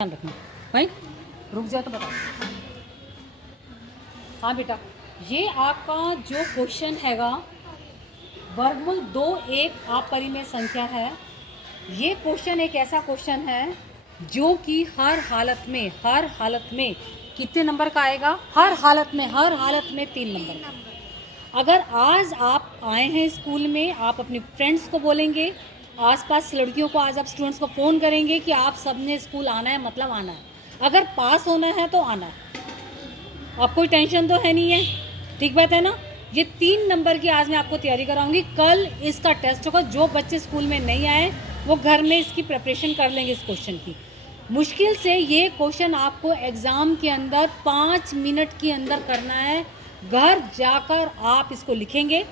ध्यान रखना भाई। रुक जाओ तो बताओ। हाँ बेटा, ये आपका जो क्वेश्चन हैगा वर्गमूल 2 एक अपरिमेय संख्या है। ये क्वेश्चन एक ऐसा क्वेश्चन है जो कि हर हालत में कितने नंबर का आएगा? हर हालत में 3 नंबर का। अगर आज आप आए हैं स्कूल में, आप अपनी फ्रेंड्स को बोलेंगे, आसपास लड़कियों को, आज आप स्टूडेंट्स को फ़ोन करेंगे कि आप सब ने स्कूल आना है, मतलब आना है। अगर पास होना है तो आना है, आप कोई टेंशन तो है नहीं है, ठीक बात है ना। ये 3 नंबर की आज मैं आपको तैयारी कराऊंगी। कल इसका टेस्ट होगा। जो बच्चे स्कूल में नहीं आए वो घर में इसकी प्रिपरेशन कर लेंगे इस क्वेश्चन की। मुश्किल से ये क्वेश्चन आपको एग्ज़ाम के अंदर 5 मिनट के अंदर करना है। घर जाकर आप इसको लिखेंगे।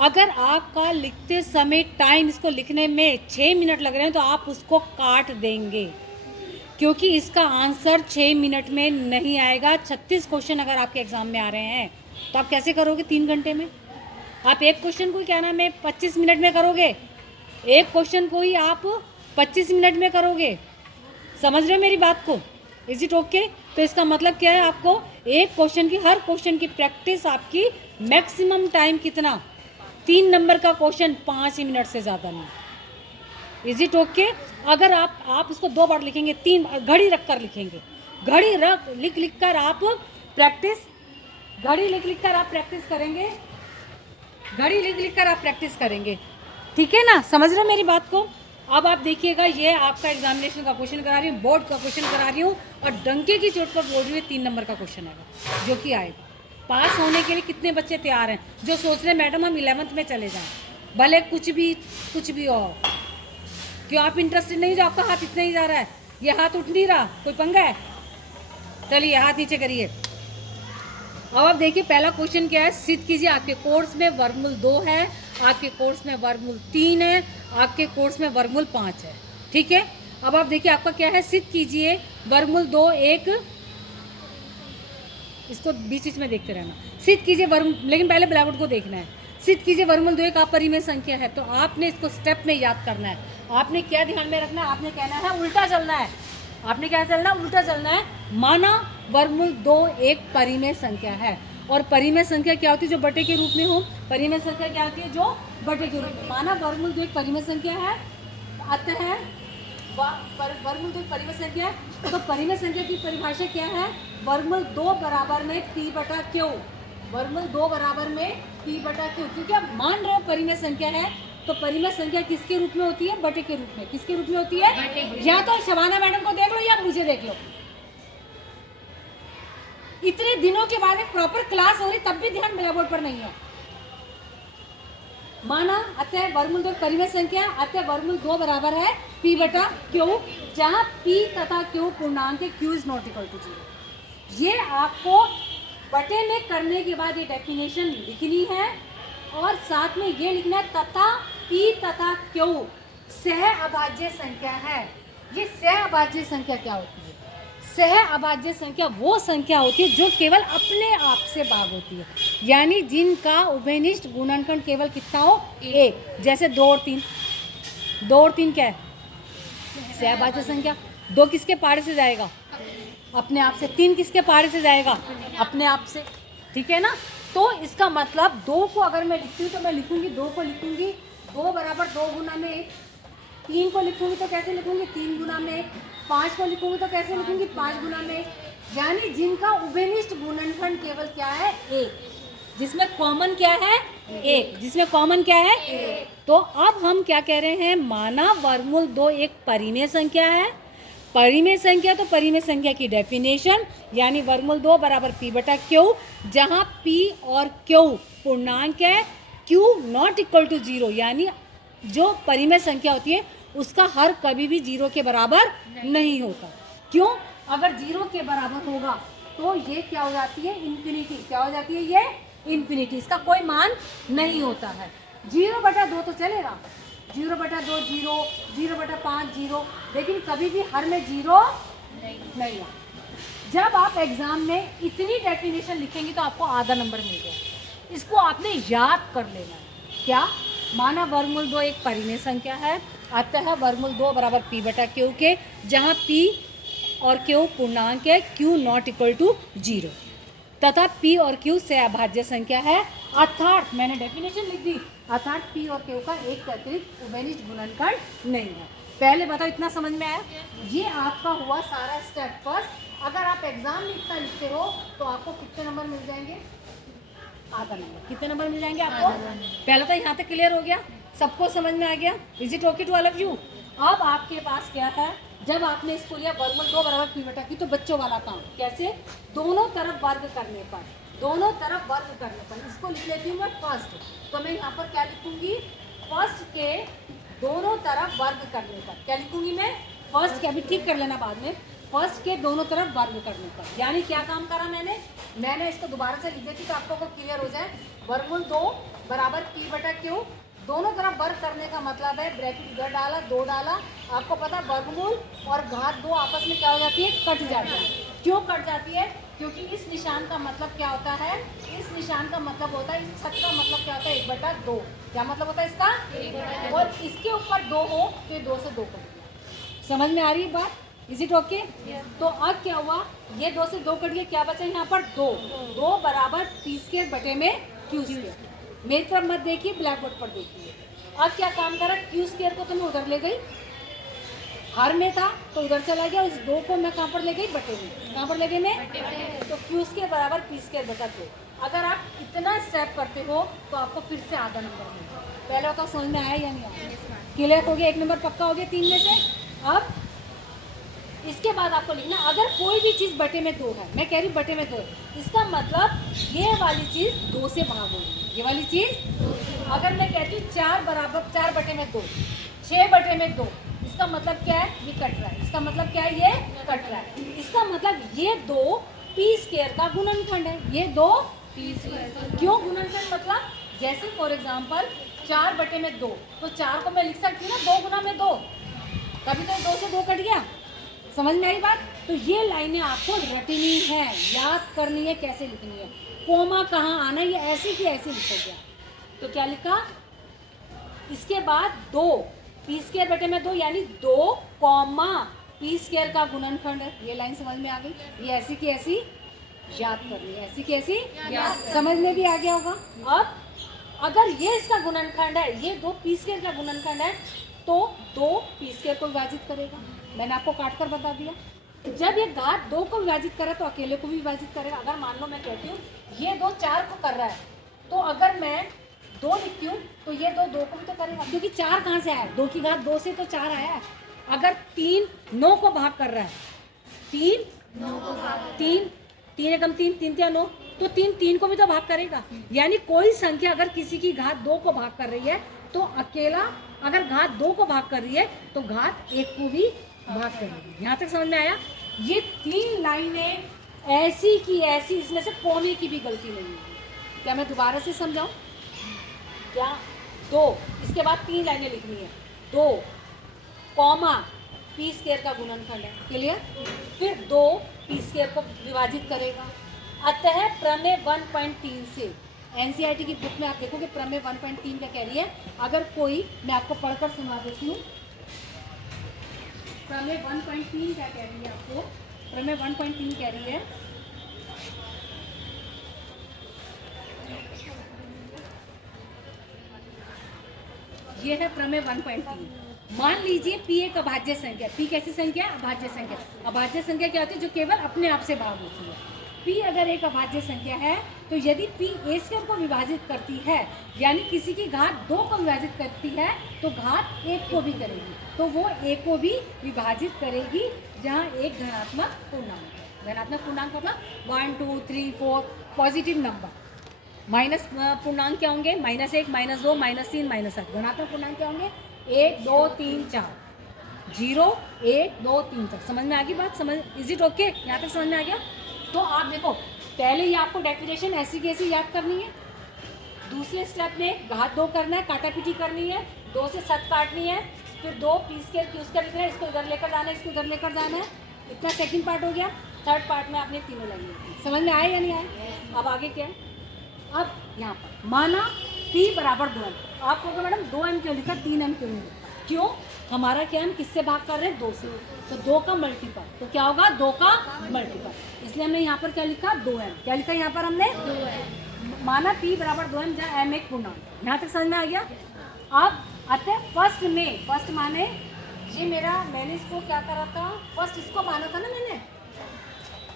अगर आपका लिखते समय टाइम इसको लिखने में 6 मिनट लग रहे हैं तो आप उसको काट देंगे, क्योंकि इसका आंसर 6 मिनट में नहीं आएगा। 36 क्वेश्चन अगर आपके एग्ज़ाम में आ रहे हैं तो आप कैसे करोगे 3 घंटे में? आप एक क्वेश्चन को क्या नाम है 25 मिनट में करोगे, एक क्वेश्चन को ही आप 25 मिनट में करोगे। समझ रहे हो मेरी बात को? Is it okay? तो इसका मतलब क्या है, आपको एक क्वेश्चन की, हर क्वेश्चन की प्रैक्टिस आपकी मैक्सिमम टाइम कितना? 3 नंबर का क्वेश्चन 5 मिनट से ज़्यादा नहीं। Is it okay? अगर आप इसको 2 बार लिखेंगे, 3 घड़ी रख कर लिखेंगे, घड़ी लिख कर आप प्रैक्टिस, घड़ी लिख कर आप प्रैक्टिस करेंगे, घड़ी लिख कर आप प्रैक्टिस करेंगे, ठीक है ना? समझ रहे हो मेरी बात को? अब आप देखिएगा, ये आपका एग्जामिनेशन का क्वेश्चन करा रही हूँ, बोर्ड का क्वेश्चन करा रही हूँ, और डंके की चोट पर बोल रही हूँ 3 नंबर का क्वेश्चन आएगा जो कि आएगा। पास होने के लिए कितने बच्चे तैयार हैं जो सोच रहे हैं मैडम हम 11th में चले जाएं, भले कुछ भी हो? क्यों आप इंटरेस्टेड नहीं? जो आपका हाथ इतना ही जा रहा है, ये हाथ उठ नहीं रहा, कोई पंगा है? चलिए हाथ नीचे करिए। अब आप देखिए पहला क्वेश्चन क्या है, सिद्ध कीजिए आपके कोर्स में वर्गमूल 2 है, आपके कोर्स में वर्गमूल 3 है, आपके कोर्स में वर्गमूल 5 है, ठीक है। अब आप देखिए आपका क्या है, सिद्ध कीजिए वर्गमूल 2 एक, इसको बीच में देखते रहना, सिद्ध कीजिए वर्गमूल, लेकिन पहले ब्लैक बोर्ड को देखना है। सिद्ध कीजिए वर्गमूल 2 एक अपरिमेय संख्या है। तो आपने इसको स्टेप में याद करना है। आपने क्या ध्यान में रखना है? आपने कहना है उल्टा चलना है। आपने क्या चलना है? उल्टा चलना है। माना वर्गमूल 2 एक परिमेय संख्या है, और परिमेय संख्या क्या होती है? जो बटे के रूप में हो। परिमेय संख्या क्या होती है? जो बटे के रूप में। माना वर्गमूल 2 एक परिमेय संख्या है, अतः वर्गमूल 2 एक परिमेय संख्या है, तो परिमेय संख्या की परिभाषा क्या है? वर्गमूल 2 बराबर में p बटा क्यू। वर्गमूल 2 बराबर में p बटा क्यू, क्योंकि आप मान रहे हो परिमेय संख्या है, तो परिमेय संख्या किसके रूप में होती है? बटे के रूप में। किसके रूप में होती है? या तो शबाना मैडम को देख लो या मुझे देख लो। इतने दिनों के बाद एक प्रॉपर क्लास हो रही, तब भी ध्यान ब्लैक बोर्ड पर नहीं है। माना अतः वर्गमूल 2 परिमेय संख्या, अतः वर्गमूल 2 बराबर है p बटा क्यू, जहाँ p तथा q पूर्णांक है, q is not equal to 0। ये आपको बटे में करने के बाद ये डेफिनेशन लिखनी है, और साथ में ये लिखना है तथा p तथा q सह अभाज्य संख्या है। ये सह अभाज्य संख्या क्या होती है? सह अभाज्य संख्या वो संख्या होती है जो केवल अपने आप से भाग होती है, यानी जिनका उभयनिष्ठ गुणनखंड केवल कितना हो? 1। जैसे 2 और 3। 2 और 3 क्या है? सह अभाज्य संख्या। 2 किसके पारे से जाएगा? अपने आप से। 3 किसके पारे से जाएगा? अपने आप से, ठीक है ना। तो इसका मतलब 2 को अगर मैं लिखती हूँ तो मैं लिखूंगी 2 को लिखूंगी 2 बराबर 2 गुना में 1। 3 को लिखूंगी तो कैसे लिखूंगी? 3 गुना में 1। 5 को लिखूंगी तो कैसे लिखूंगी? 5 गुना में 1। यानी जिनका उभयनिष्ठ गुणनखंड केवल क्या है? 1, जिसमें कॉमन क्या है? 1, जिसमें कॉमन क्या है? 1। तो अब हम क्या कह रहे हैं? माना वर्गमूल 2 एक परिमेय संख्या है। परिमेय संख्या, तो परिमेय संख्या की डेफिनेशन, यानी वर्गमूल 2 बराबर p बटा क्यू, जहाँ p और q पूर्णांक है, q नॉट इक्वल टू 0, यानी जो परिमेय संख्या होती है उसका हर कभी भी 0 के बराबर नहीं होता। क्यों? अगर 0 के बराबर होगा तो ये क्या हो जाती है? इन्फिनिटी। क्या हो जाती है? ये इन्फिनिटी। इसका कोई मान नहीं होता है। 0 बटा 2 तो चलेगा, 0 बटा 2 0, 0 बटा 5 0, लेकिन कभी भी हर में 0 नहीं है। जब आप एग्जाम में इतनी डेफिनेशन लिखेंगे तो आपको आधा नंबर मिल गया। इसको आपने याद कर लेना है। क्या? माना वर्गमूल 2 एक परिमेय संख्या है, अतः वर्गमूल 2 बराबर p बटा क्यू के, जहाँ p और Q पूर्णांक है, Q नॉट इक्वल टू 0 तथा P और Q से अभाज्य संख्या है, अर्थात मैंने डेफिनेशन लिख दी, अर्थात P और Q का एक के अतिरिक्त उभयनिष्ठ गुणनखंड नहीं है। पहले बताओ इतना समझ में आया? ये आपका हुआ सारा स्टेप फर्स्ट। अगर आप एग्जाम में इतना लिखते हो तो आपको कितने नंबर मिल जाएंगे? आधा नंबर। कितने नंबर मिल जाएंगे आपको? पहले तो यहाँ तक क्लियर हो गया, सबको समझ में आ गया। Is it okay to all of you? अब आपके पास क्या है, जब आपने इसको लिया वर्गमूल 2 बराबर पी बटा की, तो बच्चों वाला काम कैसे? दोनों तरफ वर्ग करने पर, दोनों तरफ वर्ग करने पर इसको लिख लेती हूँ मैं फर्स्ट। तो मैं यहाँ पर क्या लिखूंगी? फर्स्ट के दोनों तरफ वर्ग करने पर क्या लिखूंगी मैं? फर्स्ट के, अभी ठीक कर लेना बाद में, फर्स्ट के दोनों तरफ वर्ग करने पर। यानी क्या काम करा मैंने इसको दोबारा से लिख देती तो आपको क्लियर हो जाए। वर्गमूल 2 बराबर पी बटा क्यू, दोनों तरफ वर्ग करने का मतलब है ब्रैकेट इधर डाला, 2 डाला। आपको पता है वर्गमूल और घात 2 आपस में क्या हो जाती है? कट जाती है। क्यों कट जाती है? क्योंकि इस निशान का मतलब क्या होता है? इस निशान का मतलब होता है, इस छत का मतलब क्या होता है? 1/2। क्या मतलब होता है इसका? 1/2। और इसके ऊपर 2 हो तो ये 2 से 2 कट गया। समझ में आ रही है बात? Is it okay? तो अब क्या हुआ? ये 2 से 2 कट गया, क्या बचा यहाँ पर? 2 बराबर पी स्क्वायर बटे में क्यू स्क्वायर। मेरी तरफ मत देखिए, ब्लैक बोर्ड पर देखिए। अब क्या काम करा? क्यू स्क्वायर को तो मैं उधर ले गई, हर में था तो उधर चला गया। इस 2 को मैं कहाँ पर ले गई? बटे में। कहाँ पर ले गई मैं? तो क्यू स्क्वायर बराबर पी स्क्वायर बटा 2। अगर आप इतना स्टेप करते हो तो आपको फिर से आधा नंबर मिलेगा। पहले बताओ समझ में आया या नहीं आया? क्लियर हो गया? 1 नंबर पक्का हो गया 3 में से। अब इसके बाद आपको लिखना, अगर कोई भी चीज़ बटे में 2 है, मैं कह रही हूँ बटे में 2 है, इसका मतलब ये वाली चीज़ 2 से भाग होगी। ये वाली चीज़ अगर मैं कहती हूँ 4 बराबर 4 बटे में 2, 6 बटे में 2, इसका मतलब क्या है? ये कट रहा है। इसका मतलब क्या है? ये कट रहा है। इसका मतलब ये 2 पी स्क्वायर का गुणनखंड है। ये 2 पी स्क्वायर। क्यों गुणनखंड? मतलब जैसे फॉर एग्जाम्पल 4 बटे में 2, तो 4 को मैं लिख सकती हूँ ना 2 गुना में 2, तभी तो 2 से 2 कट गया। समझ में आई बात? तो ये लाइनें आपको रटनी है, याद करनी है कैसे लिखनी है, कोमा कहाँ आना, ये ऐसे की ऐसे लिखोगे आप। तो क्या लिखा? इसके बाद 2 पी स्क्वायर बटे में 2, यानी 2 कॉमा पी स्क्वायर का गुणनखंड है। ये लाइन समझ में आ गई? ये ऐसी की ऐसी याद करनी है, ऐसी की ऐसी समझ में भी आ गया होगा। अब अगर ये इसका गुणनखंड है, ये 2 पी स्क्वायर का गुणनखंड है, तो 2 पी स्क्वायर को विभाजित करेगा। मैंने आपको काट कर बता दिया। जब ये घात 2 को विभाजित करे तो अकेले को भी विभाजित करेगा। अगर मान लो मैं कहती हूँ ये 2 4 को कर रहा है, तो अगर मैं 2 लिखती हूँ तो ये 2 को भी तो करेगा, क्योंकि 4 कहाँ से आया? 2 की घात 2 से तो 4 आया है। अगर 3 9 को भाग कर रहा है, 3 3 एकम 3 3 3 9, तो 3 को भी तो भाग करेगा। यानी कोई संख्या अगर किसी की घात 2 को भाग कर रही है तो अकेला, अगर घात 2 को भाग कर रही है तो घात 1 को भी भाग करेगी। यहाँ तक समझ में आया? ये 3 लाइनें ऐसी की ऐसी, इसमें से कोने की भी गलती नहीं है। क्या मैं दोबारा से समझाऊं? क्या 2, इसके बाद 3 लाइनें लिखनी है, 2 कॉमा पी स्क्वायर का गुणनखंड है। क्लियर? फिर 2 पी स्क्वायर को विभाजित करेगा। अतः प्रमेय 1.3 से, एनसीईआरटी की बुक में आप देखोगे प्रमेय 1.3 क्या कह रही है। अगर कोई, मैं आपको पढ़कर सुना देती हूँ, प्रमेय 1.3 क्या कह रही है आपको? प्रमेय 1.3 कह रही है, ये है प्रमेय 1.3। मान लीजिए P एक अभाज्य संख्या। P कैसी संख्या? अभाज्य संख्या। अभाज्य संख्या क्या होती है? जो केवल अपने आप से भाग होती है। P अगर एक अभाज्य संख्या है तो यदि P a स्क्वायर को विभाजित करती है, यानी किसी की घात 2 को विभाजित करती है, तो घात 1 को भी करेगी, तो वो a को भी विभाजित करेगी, जहाँ एक धनात्मक पूर्णांक है। धनात्मक पूर्णांक मतलब 1 2 3 4 पॉजिटिव नंबर। माइनस पूर्णांक क्या होंगे? -1 -2 -3 -8। धनात्मक पूर्णांक क्या होंगे? 1 2 3 4, 0 1 2 3 4। समझ में आ गई बात? समझ, इज इट ओके? यहाँ तक समझ में आ गया? तो आप देखो, पहले ही आपको डेफिनेशन ऐसी कैसी याद करनी है, दूसरे स्टेप में घात 2 करना है, काटापीटी करनी है, 2 से 7 काटनी है, फिर 2 पी स्क्वायर क्यू स्क्वायर लिखना है, इसको इधर लेकर जाना है, इसको इधर लेकर जाना है। इतना सेकंड पार्ट हो गया। थर्ड पार्ट में आपने तीनों लाइन लिखी। समझ में आया या नहीं आया? अब आगे क्या है? अब यहाँ पर माना P बराबर 2m, आप कहोगे मैडम 2m क्यों लिखा, 3m क्यों नहीं लिखा? क्यों? हमारा क्या, हम किससे भाग कर रहे हैं? 2 से। तो 2 का मल्टीपल, तो क्या होगा? 2 का मल्टीपल। इसलिए हमने यहाँ पर क्या लिखा? 2m। क्या लिखा यहाँ पर हमने? 2m। माना p बराबर 2m जहाँ m एक पूर्णांक। यहाँ तक समझ में आ गया? अब अतः फर्स्ट माने ये मेरा, मैंने इसको क्या करा था? फर्स्ट इसको माना था ना मैंने,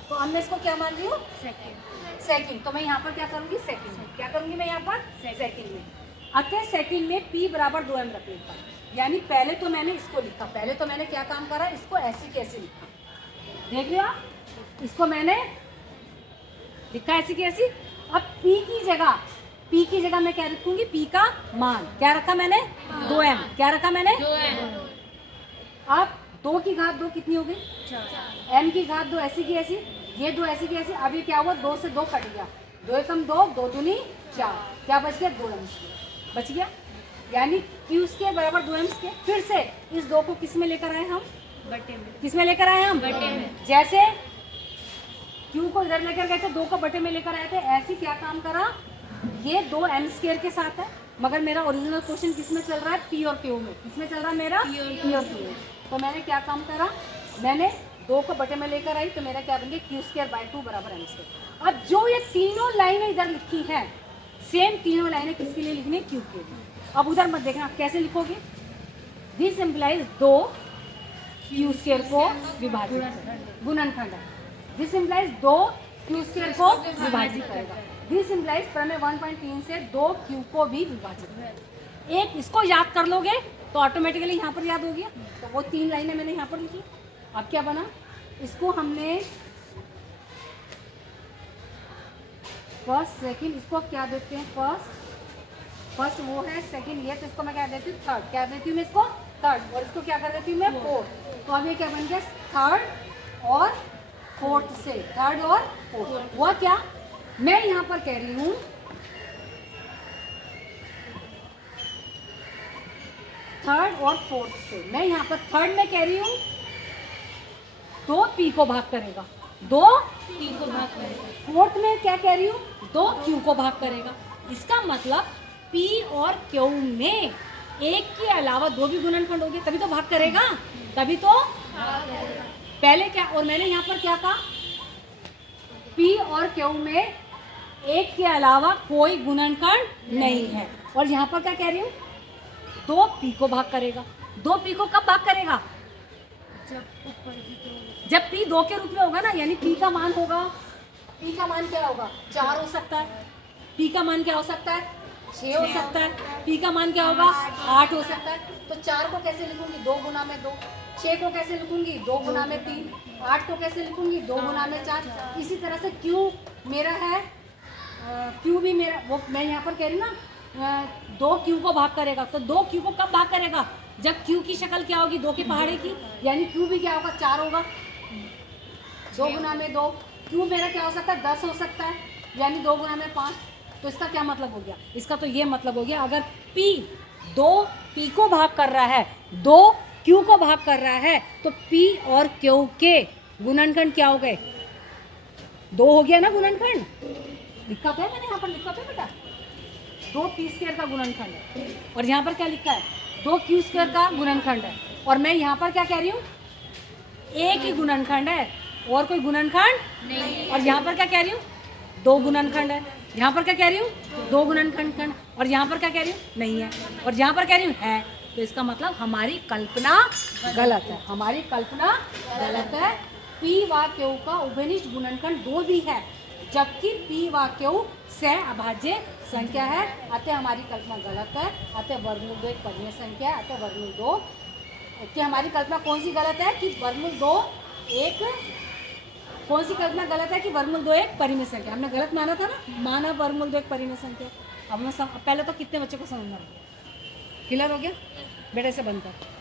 तो अब मैं इसको क्या मान रही हूँ? सेकंड। तो मैं यहाँ पर क्या करूँगी? सेकंड में। क्या करूँगी मैं यहाँ पर? सेकंड में। अतः सेकंड में p बराबर 2m रखने का, यानी पहले तो मैंने इसको लिखा, पहले तो मैंने क्या काम करा? इसको ऐसी कैसे लिखा, देख रहे हो आप? इसको मैंने लिखा ऐसी कैसी। अब p की जगह मैं क्या रखूंगी? p का मान क्या रखा मैंने? 2m। क्या रखा मैंने? 2m। अब 2 की घात 2 कितनी हो गई? 4। m की घात 2 ऐसी की ऐसी, ये 2 ऐसी की ऐसी। अब ये क्या हुआ? 2 से 2 कट गया, 2 एकम 2, 2 दूनी 4, क्या बच गया? 2m बच गया, यानी q स्क्वायर बराबर 2m स्क्वायर। फिर से इस 2 को किस में लेकर आए हम? बटे में। किस में लेकर आए हम? बटे में। जैसे q को इधर लेकर गए थे, 2 को बटे में लेकर आए थे, ऐसे क्या काम करा? ये 2m स्क्वायर के साथ है, मगर मेरा ओरिजिनल क्वेश्चन किस में चल रहा है? p और q में। किस में चल रहा है मेरा? p और q में। तो मैंने क्या काम करा? मैंने 2 को बटे में लेकर आई, तो मेरा क्या बन गया? q स्क्वायर बाई 2 बराबर m स्क्वायर। अब जो ये तीनों लाइनें इधर लिखी हैं, सेम तीनों लाइनें किसके लिए लिखनी है? q के लिए। अब उधर मत देखना, कैसे लिखोगे? दिस इम्प्लाइज 2 q स्क्वायर को विभाजित गुणनखंड है। दिस इम्प्लाइज 2 q स्क्वायर को विभाजित करेगा। दिस इम्प्लाइज प्रमेय 1.3 से 2 q को भी विभाजित करेगा। एक इसको याद कर लोगे तो ऑटोमेटिकली यहाँ पर याद हो गया। तो वो 3 लाइनें मैंने यहाँ पर लिखी। अब क्या बना? इसको हमने फर्स्ट सेकंड, इसको क्या देते हैं? फर्स्ट वो है, सेकंड ये, तो इसको मैं क्या देती हूँ? थर्ड। क्या देती हूँ मैं इसको? थर्ड। और इसको क्या कर देती हूँ मैं? फोर्थ। तो अब ये क्या बन गया? थर्ड और फोर्थ से, थर्ड और फोर्थ। हुआ क्या? मैं यहाँ पर कह रही हूँ थर्ड और फोर्थ से, मैं यहाँ पर थर्ड में कह रही हूँ 2 p को भाग करेगा, 2 p को भाग करेगा। फोर्थ में क्या कह रही हूँ? 2 q को भाग करेगा। इसका मतलब p और q में एक के अलावा 2 भी गुणनखंड होंगे, तभी तो भाग करेगा, तभी तो पहले क्या, और मैंने यहाँ पर क्या कहा? p और q में एक के अलावा कोई गुणनखंड नहीं है। और यहाँ पर क्या कह रही हूँ? 2 p को भाग करेगा। 2 p को कब भाग करेगा? जब p 2 के रूप में होगा ना, यानी p का मान होगा, p का मान क्या होगा? 4 हो सकता है। p का मान क्या हो सकता है? 6 हो सकता है। p का मान क्या होगा? 8 हो सकता है। तो 4 को कैसे लिखूंगी? 2 गुना में 2। 6 को कैसे लिखूंगी? 2 गुना में 3। 8 को कैसे लिखूंगी? 2 गुना में 4। इसी तरह से q मेरा है, q भी मेरा, वो मैं यहाँ पर कह रही हूँ ना 2 q को भाग करेगा। तो 2 q को कब भाग करेगा? जब q की शक्ल क्या होगी? 2 के पहाड़े की, यानी q भी क्या होगा? 4 होगा। 2 गुना में 2, q मेरा क्या हो सकता है? 10 हो सकता है, यानी 2 गुना में 5। तो इसका क्या मतलब हो गया? इसका तो ये मतलब हो गया, अगर p 2 p को भाग कर रहा है, 2 q को भाग कर रहा है, तो p और q के गुणनखंड क्या हो गए? 2 हो गया ना गुणनखंड। लिखा था मैंने यहाँ पर, लिखा था बेटा 2 p स्क्वायर का गुणनखंड है, और यहाँ पर क्या लिखा है? 2 q स्क्वायर का गुणनखंड है। और मैं यहाँ पर क्या कह रही हूँ? एक ही गुणनखंड है, और कोई गुणनखंड नहीं। और यहाँ पर क्या कह रही हूँ? 2 गुणनखंड है। यहाँ पर क्या कह रही हूँ? 2 गुणनखंड। और यहाँ पर क्या कह रही हूँ? नहीं है। और यहाँ पर कह रही हूँ है। तो इसका मतलब हमारी कल्पना गलत है, हमारी कल्पना गलत है। p व q का उभयनिष्ठ गुणनखंड 2 भी है, जबकि p व q सह अभाज्य संख्या है। अतः हमारी कल्पना गलत है। अतः वर्गमूल 2 एक परिमेय संख्या है। अतः वर्गमूल 2 कि हमारी कल्पना कौन सी गलत है? कि वर्गमूल 2 एक, कौन सी कल्पना गलत है? कि वर्गमूल 2 एक परिमेय संख्या। हमने गलत माना था ना, माना वर्गमूल 2 एक परिमेय संख्या। अब मैं पहले तो कितने बच्चों को समझना, क्लियर हो गया? बेटा से बंद कर।